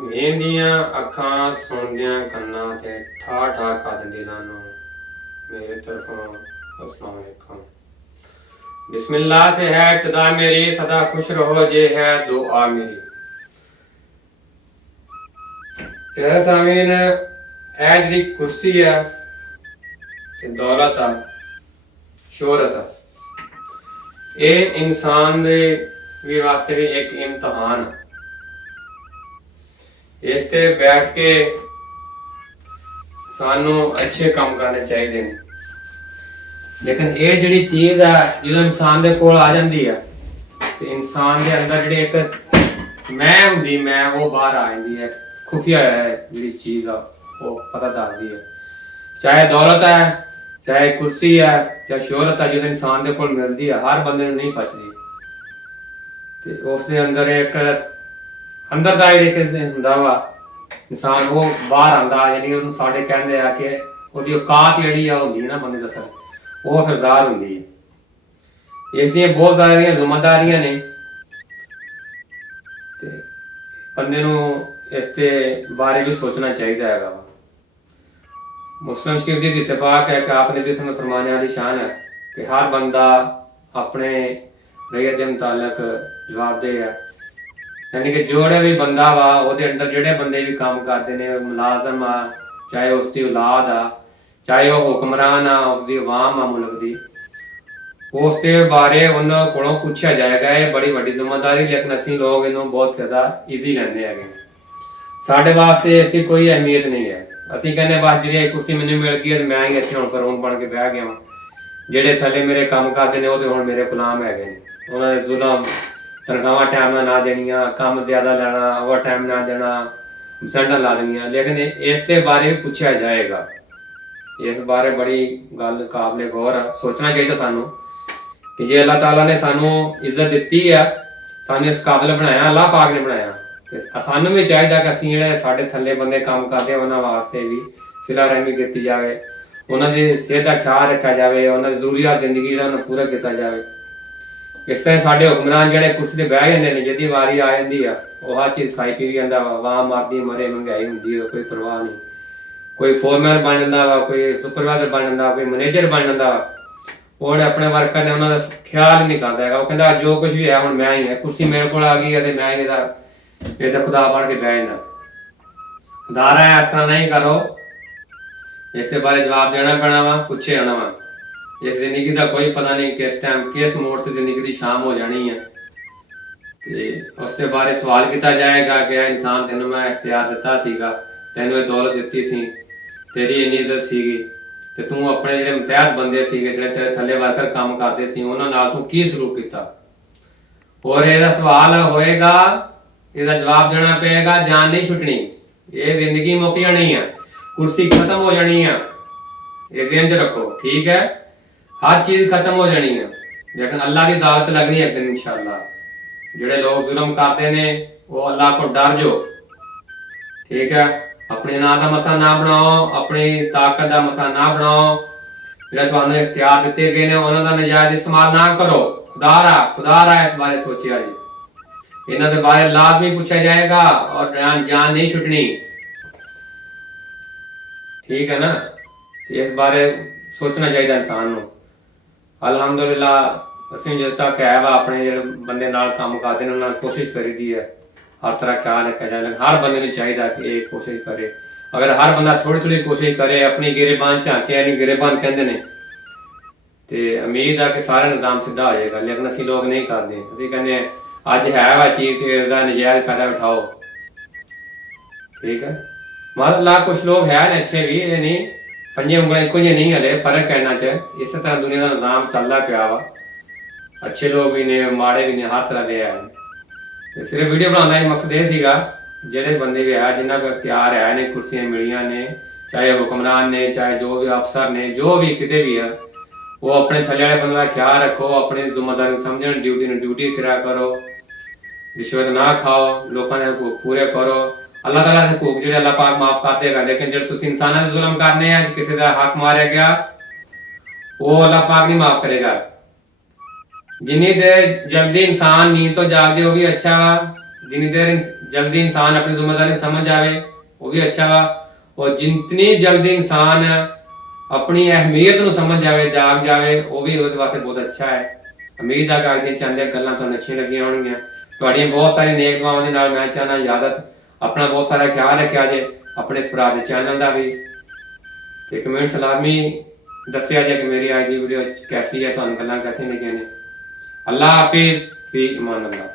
ਵੇਂਦੀਆਂ ਅੱਖਾਂ ਸੁਣਦਿਆਂ ਕੰਨਾਂ ਤੇ ਠਾ ਠਾ ਕੱਦ ਦਿਲਾਂ ਨੂੰ मेरी तरफों अस्सलाम वालेकुम। बिस्मिल्लाह से है इब्तिदा मेरी, सदा खुश रहो जे है दुआ मेरी। प्यारे सामीन, ਇਹ ਜਿਹੜੀ ਕੁਰਸੀ ਆ ਤੇ ਦੌਲਤ ਆ, ਸ਼ੋਹਰਤ ਆ, ਇਹ ਇਨਸਾਨ ਦੇ ਵੀ ਵਾਸਤੇ ਵੀ ਇੱਕ ਇਮਤਿਹਾਨ ਆ। ਇਸ ਤੇ ਬੈਠ ਕੇ ਸਾਨੂੰ ਅੱਛੇ ਕੰਮ ਕਰਨੇ ਚਾਹੀਦੇ ਨੇ, ਲੇਕਿਨ ਇਹ ਜਿਹੜੀ ਚੀਜ਼ ਆ ਜਦੋਂ ਇਨਸਾਨ ਦੇ ਕੋਲ ਆ ਜਾਂਦੀ ਆ ਤੇ ਇਨਸਾਨ ਦੇ ਅੰਦਰ ਜਿਹੜੀ ਇੱਕ ਮੈਂ ਹੁੰਦੀ, ਮੈਂ ਉਹ ਬਾਹਰ ਆ ਜਾਂਦੀ ਹੈ। ਖੁਫੀਆ ਹੈ ਜਿਹੜੀ ਚੀਜ਼ ਆ ਉਹ ਪਤਾ ਦੱਸਦੀ ਹੈ। ਚਾਹੇ ਦੌਲਤ ਹੈ, ਚਾਹੇ ਕੁਰਸੀ ਹੈ, ਚਾਹੇ ਸ਼ੋਹਰਤ ਹੈ, ਜਦੋਂ ਇਨਸਾਨ ਦੇ ਕੋਲ ਮਿਲਦੀ ਆ ਹਰ ਬੰਦੇ ਨੂੰ ਨਹੀਂ ਪਚਦੀ ਤੇ ਉਸ ਦੇ ਅੰਦਰ ਇੱਕ ਅੰਦਰ ਦਾ ਇੱਕ ਹੁੰਦਾ ਵਾ ਇਨਸਾਨ, ਉਹ ਬਾਹਰ ਆਉਂਦਾ, ਯਾਨੀ ਉਹਨੂੰ ਸਾਡੇ ਕਹਿੰਦੇ ਆ ਕਿ ਉਹਦੀ ਔਕਾਤ ਜਿਹੜੀ ਆ ਹੁੰਦੀ ਹੈ ਨਾ ਬੰਦੇ ਦਾ, ਉਹ ਫਿਰ ਜ਼ਾਹਰ ਹੁੰਦੀ ਹੈ। ਇਸ ਦੀਆਂ ਬਹੁਤ ਸਾਰੀਆਂ ਜ਼ਿੰਮੇਦਾਰੀਆਂ ਨੇ ਤੇ ਬੰਦੇ ਨੂੰ ਇਸ ਦੇ ਬਾਰੇ ਵੀ ਸੋਚਣਾ ਚਾਹੀਦਾ ਹੈਗਾ। ਮੁਸਲਿਮ ਸ਼ਰੀਫ ਦੀ ਹਦੀਸ ਪਾਕ ਹੈ ਕਿ ਆਪ ਨਬੀ ਸੱਲੱਲਾਹੁ अलैहि वसल्लम फरमाने वाली शान है कि हर बंदा अपने रैयत के मुतालिक जवाबदेह है, यानी कि जोड़े भी बंदा वा ਉਹਦੇ ਅੰਦਰ ਜਿਹੜੇ ਬੰਦੇ ਵੀ ਕੰਮ ਕਰਦੇ ਨੇ, ਮੁਲਾਜ਼ਮ ਆ, ਚਾਹੇ ਉਸ ਦੀ ਔਲਾਦ ਆ, ਚਾਹੇ ਉਹ ਹੁਕਮਰਾਨ ਆ, ਉਸ ਦੀ ਆਵਾਮ ਆ ਮੁਲਕ ਦੀ, ਉਸ ਦੇ ਬਾਰੇ ਉਹਨਾਂ ਕੋਲੋਂ ਪੁੱਛਿਆ ਜਾਏਗਾ। ਇਹ ਬੜੀ ਵੱਡੀ ਜ਼ਿੰਮੇਵਾਰੀ, ਲੇਕਿਨ ਅਸੀਂ ਲੋਕ ਇਹਨੂੰ ਬਹੁਤ ਜ਼ਿਆਦਾ ਈਜ਼ੀ ਲੈਂਦੇ ਹੈਗੇ। ਸਾਡੇ ਵਾਸਤੇ ਇਸ ਦੀ ਕੋਈ ਅਹਿਮੀਅਤ ਨਹੀਂ ਹੈ। ਅਸੀਂ ਕਹਿੰਦੇ ਬਸ ਜਿਹੜੀ ਕੁਰਸੀ ਮੈਨੂੰ ਮਿਲ ਗਈ ਹੈ ਮੈਂ ਹੀ ਇੱਥੇ ਹੁਣ ਫਰਮਾਨ ਬਣ ਕੇ ਬਹਿ ਗਿਆ ਵਾਂ, ਜਿਹੜੇ ਥੱਲੇ ਮੇਰੇ ਕੰਮ ਕਰਦੇ ਨੇ ਉਹ ਤੇ ਹੁਣ ਮੇਰੇ ਗੁਲਾਮ ਹੈਗੇ ਨੇ। ਉਹਨਾਂ ਦੇ ਜ਼ੁਲਮ, ਤਨਖਾਹਾਂ ਟਾਈਮ ਨਾਲ ਨਾ ਦੇਣੀਆਂ, ਕੰਮ ਜ਼ਿਆਦਾ ਲੈਣਾ, ਓਵਰ ਟਾਈਮ ਨਾ ਦੇਣਾ, ਸੈਂਡਾਂ ਲਾ ਦੇਣੀਆਂ, ਲੇਕਿਨ ਇਸ ਦੇ ਬਾਰੇ ਵੀ ਪੁੱਛਿਆ ਜਾਏਗਾ। ਇਸ ਬਾਰੇ ਬੜੀ ਗੱਲ ਕਾਬਲੇ ਗੌਰ ਆ। ਸੋਚਣਾ ਚਾਹੀਦਾ ਸਾਨੂੰ ਕਿ ਜੇ ਅੱਲਾਹ ਤਾਲਾ ਨੇ ਸਾਨੂੰ ਇੱਜ਼ਤ ਦਿੱਤੀ ਆ, ਸਾਨੂੰ ਇਸ ਕਾਬਲ ਬਣਾਇਆ, ਅੱਲਾਹ ਪਾਕ ਨੇ ਬਣਾਇਆ, ਤੇ ਸਾਨੂੰ ਵੀ ਚਾਹੀਦਾ ਕਿ ਅਸੀਂ ਜਿਹੜੇ ਸਾਡੇ ਥੱਲੇ ਬੰਦੇ ਕੰਮ ਕਰਦੇ ਉਹਨਾਂ ਵਾਸਤੇ ਵੀ ਸਿਲਾ ਰਹਿਮੀ ਕੀਤੀ ਜਾਵੇ, ਉਹਨਾਂ ਦੀ ਸਿਹਤ ਦਾ ਖਿਆਲ ਰੱਖਿਆ ਜਾਵੇ, ਉਹਨਾਂ ਦੀ ਜ਼ਰੂਰੀਅਤ ਜ਼ਿੰਦਗੀ ਜਿਹੜਾ ਉਹਨੂੰ ਪੂਰਾ ਕੀਤਾ ਜਾਵੇ। ਇਸ ਤਰ੍ਹਾਂ ਸਾਡੇ ਹੁਕਮਰਾਨ ਜਿਹੜੇ ਕੁਰਸੀ ਤੇ ਬਹਿ ਜਾਂਦੇ ਨੇ, ਜਿਹਦੀ ਵਾਰੀ ਆ ਜਾਂਦੀ ਆ ਉਹ ਹਰ ਚੀਜ਼ ਖਾਈ ਪੀ ਜਾਂਦਾ ਵਾ, ਵਾਹ ਮਾਰਦੀ ਮਰੇ, ਮਹਿੰਗਾਈ ਹੁੰਦੀ ਹੈ, ਕੋਈ ਪਰਵਾਹ ਨਹੀਂ। ਕੋਈ ਫੋਰਮੈਨ ਬਣ ਜਾਂਦਾ ਵਾ, ਕੋਈ ਸੁਪਰਵਾਈਜ਼ਰ ਬਣ ਜਾਂਦਾ, ਕੋਈ ਮੈਨੇਜਰ ਬਣ ਜਾਂਦਾ ਵਾ, ਉਹ ਆਪਣੇ ਵਰਕਰ ਨੇ ਉਹਨਾਂ ਦਾ ਖਿਆਲ ਨਹੀਂ ਕਰਦਾ ਹੈਗਾ। ਉਹ ਕਹਿੰਦਾ ਜੋ ਕੁਝ ਵੀ ਹੈ ਹੁਣ ਮੈਂ ਹੀ ਹੈ, ਕੁਰਸੀ ਮੇਰੇ ਕੋਲ ਆ ਗਈ ਹੈ ਤੇ ਮੈਂ ਇਹਦਾ ਖੁਦਾ ਬਣ ਕੇ ਬਹਿ ਜਾਂਦਾ। ਖੁਦਾਰਾ ਇਸ ਤਰ੍ਹਾਂ ਨਹੀਂ ਕਰੋ, ਇਸ ਦੇ ਬਾਰੇ ਜਵਾਬ ਦੇਣਾ ਪੈਣਾ ਵਾ, ਪੁੱਛੇ ਜਾਣਾ ਵਾ। ਇਸ ਜ਼ਿੰਦਗੀ ਦਾ ਕੋਈ ਪਤਾ ਨਹੀਂ ਕਿਸ ਟਾਈਮ ਕਿਸ ਮੋੜ ਤੇ ਜ਼ਿੰਦਗੀ ਦੀ ਸ਼ਾਮ ਹੋ ਜਾਣੀ ਹੈ ਤੇ ਉਸ ਦੇ ਬਾਰੇ ਸਵਾਲ ਕੀਤਾ ਜਾਏਗਾ ਕਿ ਇਹ ਇਨਸਾਨ ਤੈਨੂੰ ਮੈਂ ਇਖਤਿਆਰ ਦਿੱਤਾ ਸੀਗਾ, ਤੈਨੂੰ ਇਹ ਦੌਲਤ ਦਿੱਤੀ ਸੀ, ਤੇਰੀ ਇੰਨੀ ਇੱਜ਼ਤ ਸੀਗੀ ਤੇ ਤੂੰ ਆਪਣੇ ਜਿਹੜੇ ਮੁਤਹਿਦ ਬੰਦੇ ਸੀਗੇ, ਜਿਹੜੇ ਤੇਰੇ ਥੱਲੇ ਵਰਕਰ ਕੰਮ ਕਰਦੇ ਸੀ, ਉਹਨਾਂ ਨਾਲ ਤੂੰ ਕੀ ਸਲੂਕ ਕੀਤਾ। ਹੋਰ ਇਹਦਾ ਸਵਾਲ ਹੋਏਗਾ, ਇਹਦਾ ਜਵਾਬ ਦੇਣਾ ਪਏਗਾ। ਜਾਨ ਨਹੀਂ ਛੁੱਟਣੀ, ਇਹ ਜ਼ਿੰਦਗੀ ਮੁੱਕ ਜਾਣੀ ਆ, ਕੁਰਸੀ ਖਤਮ ਹੋ ਜਾਣੀ ਆ, ਇਹ ਜ਼ਿਹਨ 'ਚ ਰੱਖੋ, ਠੀਕ ਹੈ। ਹਰ ਚੀਜ਼ ਖਤਮ ਹੋ ਜਾਣੀ ਆ, ਲੇਕਿਨ ਅੱਲਾਹ ਦੀ ਦਾਵਤ ਲੱਗਣੀ ਇੱਕ ਦਿਨ ਇਨਸ਼ਾਅੱਲਾ। ਜਿਹੜੇ ਲੋਕ ਜ਼ੁਲਮ ਕਰਦੇ ਨੇ ਉਹ ਅੱਲਾਹ ਕੋਲ ਡਰ ਜੋ, ਠੀਕ ਹੈ। ਆਪਣੇ ਨਾਂ ਦਾ ਮਸਲਾ ਨਾ ਬਣਾਓ, ਆਪਣੀ ਤਾਕਤ ਦਾ ਮਸਲਾ ਨਾ ਬਣਾਓ। ਜਿਹੜੇ ਤੁਹਾਨੂੰ ਇਖਤਿਆਰ ਦਿੱਤੇ ਗਏ ਨੇ ਉਹਨਾਂ ਦਾ ਨਜਾਇਜ਼ ਇਸਤੇਮਾਲ ਨਾ ਕਰੋ। ਖੁਦਾਰਾ ਇਸ ਬਾਰੇ ਸੋਚਿਆ ਜੀ। ਇਹਨਾਂ ਦੇ ਬਾਰੇ ਲਾਜ਼ਮੀ ਪੁੱਛਿਆ ਜਾਏਗਾ ਔਰ ਜਾਨ ਨਹੀਂ ਛੁੱਟਣੀ, ਠੀਕ ਹੈ ਨਾ। ਇਸ ਬਾਰੇ ਸੋਚਣਾ ਚਾਹੀਦਾ ਇਨਸਾਨ ਨੂੰ। ਅਲਹਮਦੁਲਿਲਾ ਅਸੀਂ ਜਿਸ ਤੱਕ ਹੈ ਵਾ ਆਪਣੇ ਜਿਹੜੇ ਬੰਦੇ ਨਾਲ ਕੰਮ ਕਰਦੇ ਨੇ ਉਹਨਾਂ ਨਾਲ ਕੋਸ਼ਿਸ਼ ਕਰੀਦੀ ਹੈ ਹਰ ਤਰ੍ਹਾਂ ਖਿਆਲ ਰੱਖਿਆ ਜਾਵੇ। ਹਰ ਬੰਦੇ ਨੂੰ ਚਾਹੀਦਾ ਕਿ ਇਹ ਕੋਸ਼ਿਸ਼ ਕਰੇ। ਅਗਰ ਹਰ ਬੰਦਾ ਥੋੜੀ ਥੋੜੀ ਕੋਸ਼ਿਸ਼ ਕਰੇ, ਆਪਣੀ ਗਿਰੇਬਾਨ ਝਾਂਕੇ, ਇਹਨੂੰ ਗਿਰੇਬਾਨ ਕਹਿੰਦੇ ਨੇ, ਤੇ ਉਮੀਦ ਆ ਕਿ ਸਾਰਾ ਨਿਜ਼ਾਮ ਸਿੱਧਾ ਹੋ ਜਾਏਗਾ। ਲੇਕਿਨ ਅਸੀਂ ਲੋਕ ਨਹੀਂ ਕਰਦੇ। ਅਸੀਂ ਕਹਿੰਦੇ ਅੱਜ ਹੈ ਵਾ ਚੀਜ਼ ਤੇ ਇਸਦਾ ਨਜਾਇਜ਼ ਫਾਇਦਾ ਉਠਾਓ, ਠੀਕ ਹੈ। ਮਾਸ਼ਾਅੱਲਾ ਕੁਛ ਲੋਕ ਹੈ ਨੇ ਅੱਛੇ ਵੀ, ਇਹ ਨਹੀਂ ਪੰਜੇ ਉਂਗਲਾਂ ਇੱਕੋ ਜਿਹੀਆਂ ਨਹੀਂ, ਹਲੇ ਫਰਕ ਹੈ ਇਹਨਾਂ 'ਚ। ਇਸੇ ਤਰ੍ਹਾਂ ਦੁਨੀਆ ਦਾ ਨਿਜ਼ਾਮ ਚੱਲਦਾ ਪਿਆ ਵਾ। ਅੱਛੇ ਲੋਕ ਵੀ ਨੇ, ਮਾੜੇ ਵੀ ਨੇ, ਹਰ ਤਰ੍ਹਾਂ ਦੇ ਹੈ। ਤੇ ਸਿਰਫ ਵੀਡੀਓ ਬਣਾਉਣ ਦਾ ਮਕਸਦ ਇਹ ਸੀਗਾ, ਜਿਹੜੇ ਬੰਦੇ ਵੀ ਹੈ ਜਿਨ੍ਹਾਂ ਕੋਲ ਇਖਤਿਆਰ ਹੈ ਨੇ, ਕੁਰਸੀਆਂ ਮਿਲੀਆਂ ਨੇ, ਚਾਹੇ ਹੁਕਮਰਾਨ ਨੇ, ਚਾਹੇ ਜੋ ਵੀ ਅਫਸਰ ਨੇ, ਜੋ ਵੀ ਕਿਤੇ ਵੀ ਹੈ, ਉਹ ਆਪਣੇ ਥੱਲੇ ਵਾਲੇ ਬੰਦੇ ਦਾ ਖਿਆਲ ਰੱਖੋ, ਆਪਣੀ ਜ਼ਿੰਮੇਵਾਰੀ ਨੂੰ ਸਮਝਣ, ਡਿਊਟੀ ਨੂੰ ਡਿਊਟੀ ਕਰਿਆ ਕਰੋ, ਰਿਸ਼ਵਤ ਨਾ ਖਾਓ, ਲੋਕਾਂ ਦੇ ਹਕੂਕ ਪੂਰੇ ਕਰੋ। ਅੱਲਾਹ ਤਾਲਾ ਦੇ ਹਕੂਕ ਜਿਹੜੇ ਅੱਲਾਹ ਪਾਕ ਮਾਫ ਕਰ ਦੇਗਾ, ਲੇਕਿਨ ਜਿਹੜੇ ਤੁਸੀਂ ਇਨਸਾਨਾਂ ਦੇ ਜ਼ੁਲਮ ਕਰਨੇ ਆ, ਕਿਸੇ ਦਾ ਹੱਕ ਮਾਰਿਆ ਗਿਆ, ਉਹ ਅੱਲਾਹ ਪਾਕ ਨਹੀਂ ਮਾਫ ਕਰੇਗਾ। ਜਿੰਨੀ ਦੇਰ ਜਲਦੀ ਇਨਸਾਨ ਨੀਂਦ ਤੋਂ ਜਾਗ ਜੇ ਉਹ ਵੀ ਅੱਛਾ, जितनी देर जल्दी इंसान अपनी जिम्मेदारी समझ जावे वो भी अच्छा वा, और जितनी जल्दी इंसान अपनी अहमियत ਨੂੰ ਸਮਝ ਜਾਵੇ ਜਾਗ ਜਾਵੇ ਉਹ ਵੀ ਉਹਦੇ ਵਾਸਤੇ ਬਹੁਤ ਅੱਛਾ ਹੈ। ਉਮੀਦ ਹੈ ਕਿ ਅੱਜ ਦੀਆਂ ਚੰਦ ਗੱਲਾਂ ਤੁਹਾਨੂੰ ਅੱਛੀਆਂ ਲੱਗੀਆਂ ਹੋਣਗੀਆਂ। ਤੁਹਾਡੀਆਂ ਬਹੁਤ ਸਾਰੀਆਂ ਨੇਕ ਦੁਆਵਾਂ ਦੇ ਨਾਲ ਮੈਂ ਚਾਹਨਾ ਇਜਾਜ਼ਤ, ਆਪਣਾ ਬਹੁਤ ਸਾਰਾ ਖਿਆਲ ਰੱਖਿਆ ਜੇ, ਆਪਣੇ ਇਸ ਭਰਾ ਦੇ ਚੈਨਲ ਦਾ ਵੀ, ਤੇ ਕਮੈਂਟਸ ਲਾਜ਼ਮੀ ਦੱਸਿਆ ਜੇ ਕਿ ਮੇਰੀ ਅੱਜ ਦੀ ਵੀਡੀਓ ਕੈਸੀ ਹੈ, ਤੁਹਾਨੂੰ ਗੱਲਾਂ ਕੈਸੀਆਂ ਲੱਗੀਆਂ ਨੇ। ਅੱਲਾ ਹਾਫਿਜ਼, ਫੀ ਇਮਾਨ ਅੱਲਾ।